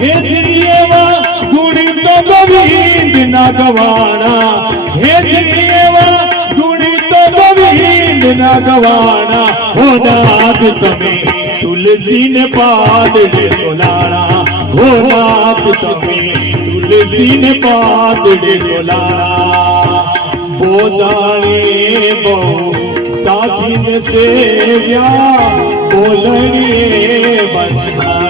वा तो गोविंद न गवाना तो गोविंद न हो नाथ तुलसी ने पाद ले तोलाना हो नाथ समें तुलसी ने पाद ले तोलाना बोदाने बहु साखी में सेव्या बोलने बंधा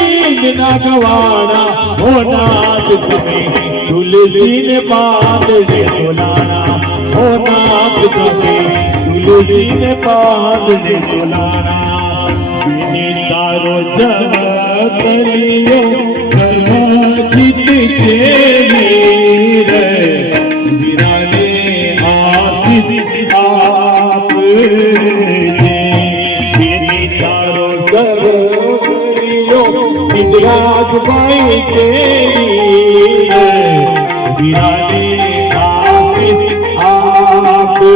बिना गवाना हो नाथ तुम्हें तुलसी ने बात ले बुलाना हो नाथ तुम्हें तुलसी ने बात ले बुलाना तारो जगतलियो आशीष आप ગુજરાત ભાઈ તેરી બિરાની આશીષ આપે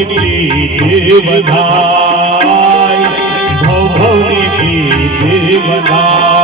ભવની દેવધાય ભવની દેવધાય